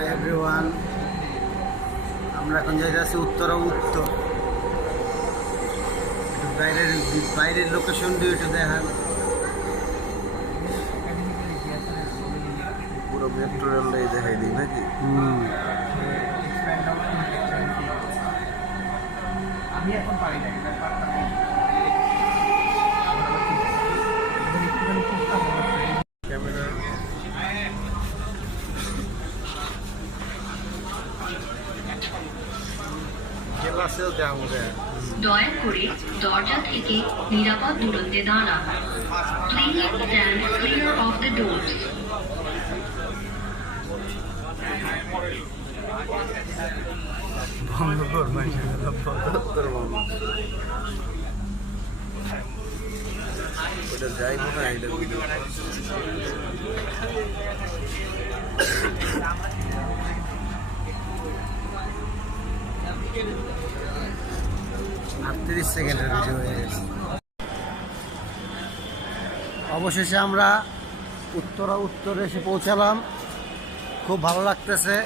Hi everyone, আমরা এখন যাইতেছি উত্তর উত্তর। একটু বাইরের লোকেশন দিয়ে একটু দেখান। পুরো মেট্রো রেলটাই দেখাই দিই নাকি? আমি এখন পারি না ক্যামেরা ক্লাসেও দেখাবো। দয়া করে দরজা থেকে নিরাপদ দূরত্বে দাঁড়ান। Please stand clear of the doors. বন্ধ করবেন। ওটা যাই মনে হয় এটা ভিডিও 38 সেকেন্ডের ভিডিও হয়ে গেছে। অবশেষে আমরা উত্তরে এসে পৌঁছালাম। খুব ভালো লাগতেছে।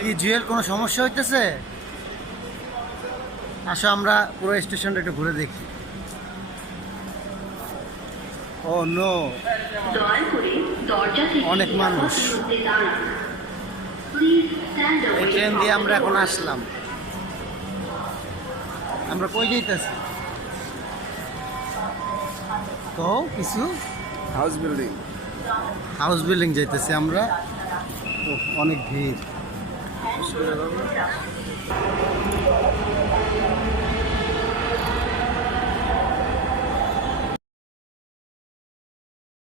কি জুয়েল, কোনো সমস্যা হইতেছে? আসো আমরা পুরো স্টেশনটা একটু ঘুরে দেখি। ও নো, দয়া করে দরজা থেকে অনেক মানুষ। দূরত্বে দাঁড়ান। প্লিজ স্ট্যান্ড এই অ্যাওয়ে ট্রেন ফ্রম দিয়ে দ্য আমরা এখন ডোরস। আসলাম। আমরা কই যাইতেছি? তো কিছু হাউস বিল্ডিং। হাউস বিল্ডিং যাইতেছি আমরা। অনেক ভিড়।